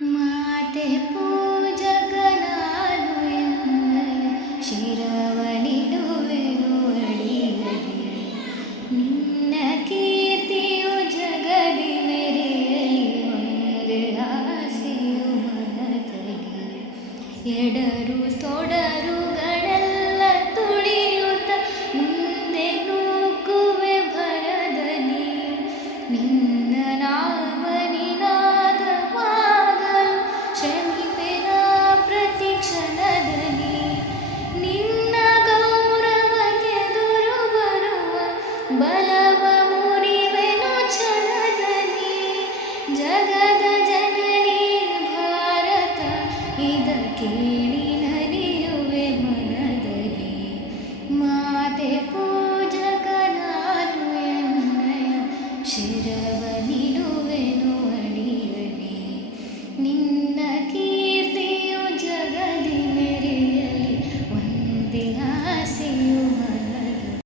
ಮಾತೆ ಪೂಜಕನಾನು ಎನ್ನಯ ಶಿರವನಿಡುವೆನು ಅಡಿಯಲಿ. ನಿನ್ನ ಕೀರ್ತಿಯು ಜಗದಿ ಮೆರೆಯಲಿ, ಒಂದೇ ಆಸೆಯು ಮನದಲ್ಲಿ. ಎಡರು ತೊಡರುಗಳೆಲ್ಲ ತುಳಿಯುತ್ತ ಮುಂದೆ ನೂಕುವೆ ಭರದಲ್ಲಿ. ನಿನ್ನ ನಾಮ ನಿನಾದವಾಗಲು ಶ್ರಮಿಪೆನ ಪ್ರತಿ ಕ್ಷಣದಲ್ಲಿ. ನಿನ್ನ ಗೌರವಕ್ಕೆದುರು ಬರುವ ಬಲವ ಮುರಿವೆನು ಛಲದಲ್ಲಿ. ಜಗದ ಜನನಿ ಭಾರತ ಇದ ಕೇಳಿ ನಲಿಯುವೆ ಮನದಲ್ಲಿ. ಮಾತೆ ಪೂಜಕನಾನು ಎನ್ನಯ ಶಿರವನಿಡುವೆನು ಅಡಿಯಲಿ. ನಿನ್ನ ಕೀರ್ತಿಯು ಜಗದಿ ಮೆರೆಯಲಿ, ಒಂದೇ ಆಸೆಯು